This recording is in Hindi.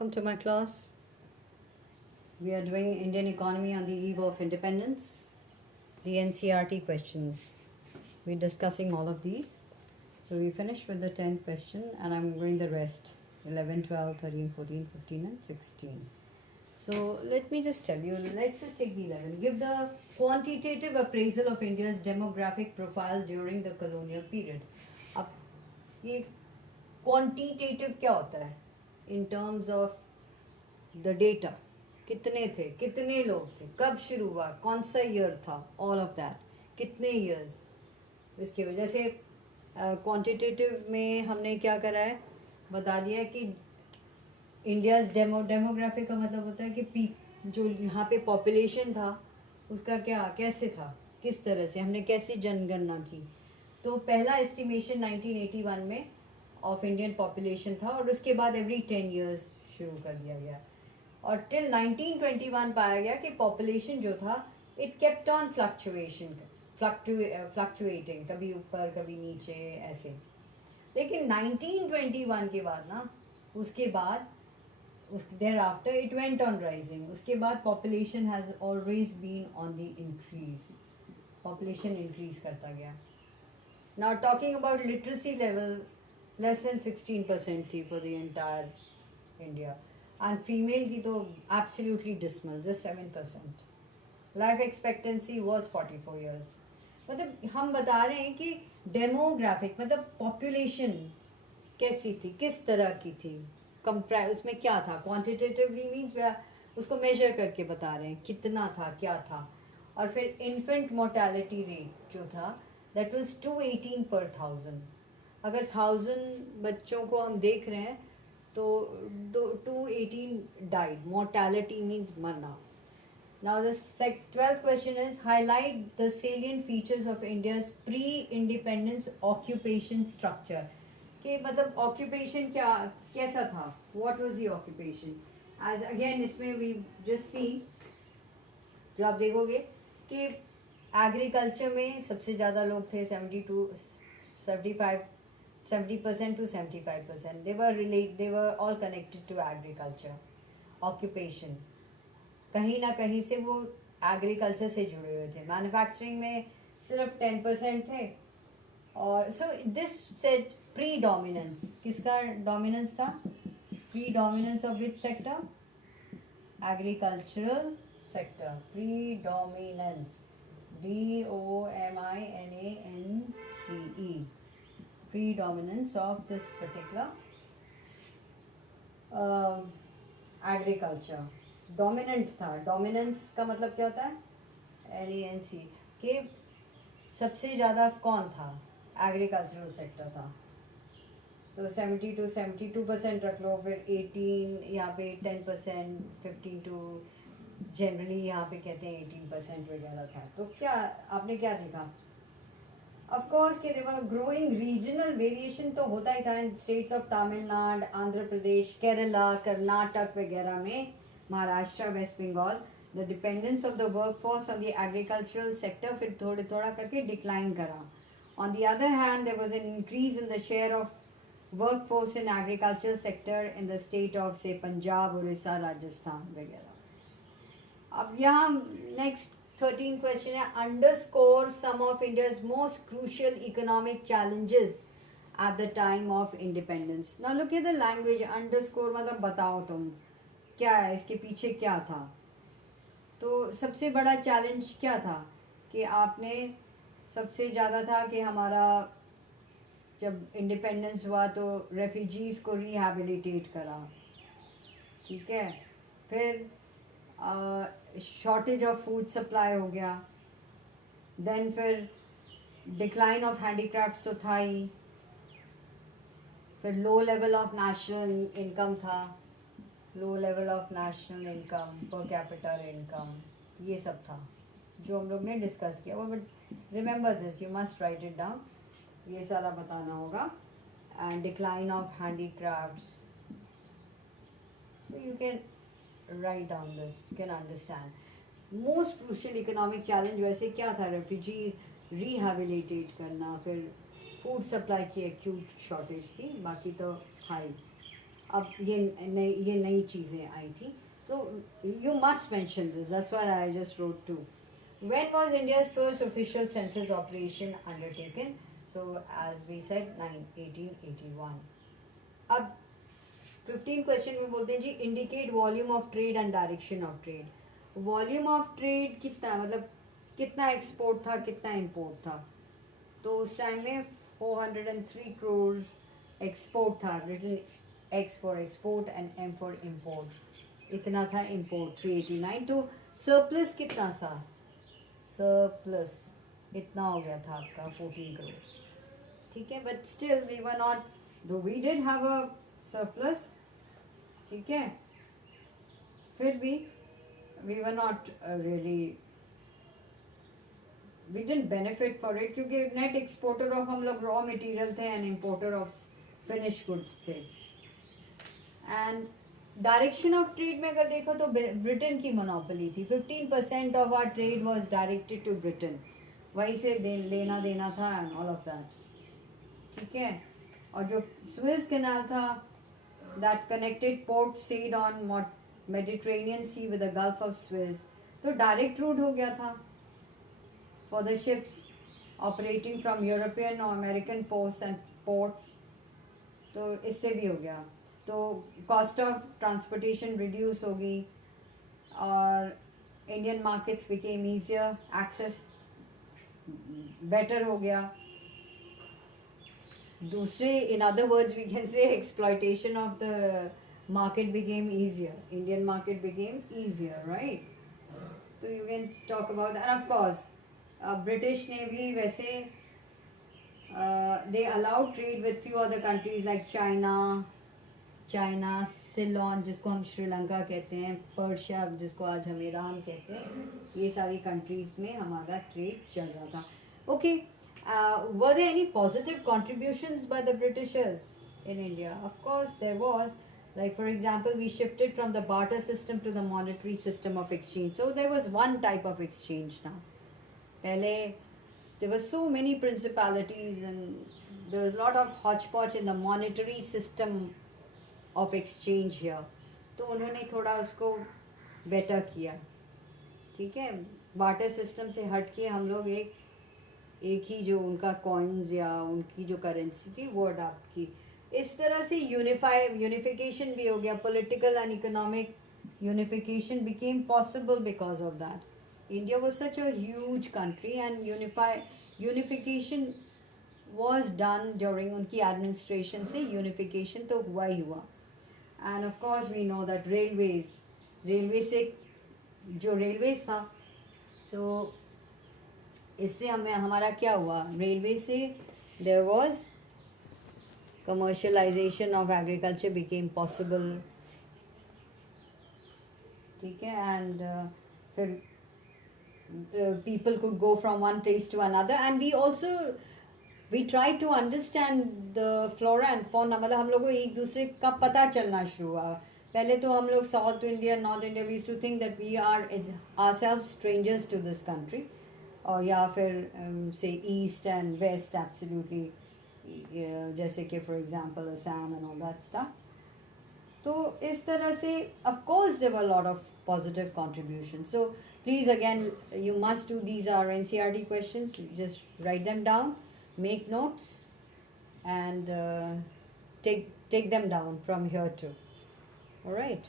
Welcome to my class. We are doing Indian economy on the eve of independence, the NCRT questions. We're discussing all of these. So we finished with the 10th question and I'm going the rest 11, 12, 13, 14, 15 and 16. So let me just tell you, let's just take the 11. Give the quantitative appraisal of India's demographic profile during the colonial period. अब ये quantitative क्या होता है? In terms of the data, कितने थे, कितने लोग थे, कब शुरू हुआ, कौन सा ईयर था, ऑल ऑफ दैट, कितने ईयर्स. इसकी वजह से क्वांटिटेटिव में हमने क्या करा है, बता दिया कि इंडिया डेमोग्राफी का मतलब होता है कि पीक जो यहाँ पे पॉपुलेशन था उसका क्या कैसे था, किस तरह से हमने कैसी जनगणना की. तो पहला एस्टिमेशन 1981 में ऑफ इंडियन पॉपुलेशन था और उसके बाद एवरी 10 ईयर्स शुरू कर दिया गया और टिल 1921 पाया गया कि पॉपुलेशन जो था इट केप्ट ऑन फ्लक्चुएटिंग, कभी ऊपर कभी नीचे ऐसे. लेकिन 1921 के बाद ना, उसके बाद there after it went on rising. उसके बाद population has always been on the increase, population increase करता गया. Now talking about literacy level, less than 16% थी for the entire India and female की तो absolutely dismal, just 7%. Life expectancy was 44 years. मतलब हम बता रहे हैं कि डेमोग्राफिक मतलब पॉपुलेशन कैसी थी, किस तरह की थी, उसमें क्या था. क्वांटिटेटिवली मीन्स उसको मेजर करके बता रहे हैं कितना था, क्या था. और फिर इन्फेंट मोर्टेलिटी रेट जो था दैट वाज 218 per 1000. अगर 1000 बच्चों को हम देख रहे हैं तो 218 डाइड. मोर्टेलिटी मीन्स मरना. Now the 12th question is highlight the salient features of India's pre independence occupation structure. कि मतलब ऑक्यूपेशन क्या कैसा था, what was the occupation. As again इसमें वी जस्ट सी, जो आप देखोगे कि एग्रीकल्चर में सबसे ज़्यादा लोग थे, 70% to 75%. They were all connected to agriculture. Occupation कहीं ना कहीं से वो एग्रीकल्चर से जुड़े हुए थे. मैन्युफैक्चरिंग में सिर्फ 10% थे. और so this set pre dominance, किसका डोमिनेंस था, pre dominance of which sector, agricultural sector. Pre dominance, DOMINANCE, predominance of this particular agriculture. dominant था. dominance का मतलब क्या होता है, NANC, कि सबसे ज़्यादा कौन था, एग्रीकल्चरल सेक्टर था. सो 70 to 72% रख लो, फिर 18 यहाँ पे 10%, 15 to जनरली यहाँ पे कहते हैं 18% वगैरह था. तो क्या आपने क्या देखा, ऑफ कोर्स कि देखो ग्रोइंग रीजनल वेरिएशन तो होता ही था in states of Tamil Nadu, Andhra Pradesh, Kerala, Karnataka वगैरह में, Maharashtra, West Bengal. The dependence of the workforce on the agricultural sector फिर थोड़ा थोड़ा करके डिक्लाइन करा. On the other hand there was an increase in the share of workforce in agricultural sector in the state of से पंजाब, उड़ीसा, राजस्थान वगैरह. अब यहाँ नेक्स्ट 13 क्वेश्चन है, underscore some of India's most crucial economic challenges at the time of independence. Now look at the language. Underscore मतलब बताओ तुम क्या है, इसके पीछे क्या था. तो सबसे बड़ा चैलेंज क्या था कि आपने सबसे ज़्यादा था कि हमारा जब इंडिपेंडेंस हुआ तो रेफ्यूजीज़ को रिहैबिलिटेट करा, ठीक है. फिर शॉर्टेज ऑफ फूड सप्लाई हो गया. देन फिर डिक्लाइन ऑफ हैंडीक्राफ्ट्स तो था ही. फिर low level of national income था, low level of national income, per capital income, ये सब था जो हम लोग ने डिस्कस किया. But remember this, you must write it down, ये सारा बताना होगा. And decline of handicrafts, so you can write down this, you can understand. Most crucial economic challenge वैसे क्या था, रेफ्यूजी रिहैबिलिटेट करना. फिर फूड सप्लाई की एक्यूट शॉर्टेज थी, बाकी तो था ही. अब ये नई चीज़ें आई थी, तो you must mention this. That's why I just wrote too. When was India's first official census operation undertaken? So as we said, 1881. अब 15 क्वेश्चन में बोलते हैं जी, indicate volume of trade and direction of trade. Volume of trade कितना, मतलब कितना एक्सपोर्ट था, कितना इंपोर्ट था। तो उस टाइम में 403 करोड़ एक्सपोर्ट था, written X for export and M for import, इतना था इम्पोर्ट 389। तो सरप्लस कितना था, सरप्लस इतना हो गया था आपका 14 करोड़, ठीक है। But still we were not, though we did have a surplus, ठीक है, फिर भी we were not really, we didn't benefit for it, क्योंकि नेट एक्सपोर्टर ऑफ हम लोग रॉ मटेरियल थे and importer of finish goods थे। एंड डायरेक्शन ऑफ ट्रेड में अगर देखो तो ब्रिटेन की मोनोपोली थी, 15% of our trade was directed to Britain, वहीं से लेना देना था एंड ऑल ऑफ दैट, ठीक है। और जो स्विस कैनाल था, that connected Port Said on Mediterranean sea with the gulf of Suez, तो डायरेक्ट रूट हो गया था for the ships operating from European और अमेरिकन पोस्ट एंड पोर्ट्स, तो इससे भी हो गया। तो कॉस्ट ऑफ ट्रांसपोर्टेशन रिड्यूस होगी और Indian markets became easier, access better हो गया। दूसरे, in other words we can say exploitation of the market became easier, Indian market became easier, right. तो you can talk about that. Of course British ने भी वैसे they allowed trade with few other countries like China, Ceylon जिसको हम श्रीलंका कहते हैं, पर्शिया जिसको आज हम ईरान कहते हैं, ये सारी कंट्रीज में हमारा ट्रेड चल रहा था। Okay, were there any positive contributions by the Britishers in India? Of course there was. Like for example, we shifted from the barter system to the monetary system of exchange. So there was one type of exchange now. पहले there were so many principalities and there was a lot of hodgepodge in the monetary system of exchange here. तो उन्होंने थोड़ा उसको बेटर किया, ठीक है। बार्टर सिस्टम से हट के हम लोग एक ही जो उनका कॉइन्स या उनकी जो करेंसी थी वो अडाप्ट की। इस तरह से यूनिफिकेशन भी हो गया, political and economic unification became possible because of that. India was such a huge country and unification was done during उनकी administration से unification तो हुआ ही हुआ। And of course we know that railway से जो railways था, so इससे हमारा क्या हुआ, railway से there was commercialization of agriculture became possible, ठीक है। and फिर people could go from one place to another and we tried to understand the flora and fauna, मतलब हम लोग को एक दूसरे का पता चलना शुरू हुआ। पहले तो हम लोग south India, north India, we used to think that we are ourselves strangers to this country, और या फिर say east and west absolutely, जैसे कि for example Assam and all that stuff। तो इस तरह से of course there were a lot of positive contributions. So please again, you must do, these are NCERT questions, just write them down, make notes and take them down from here too. All right.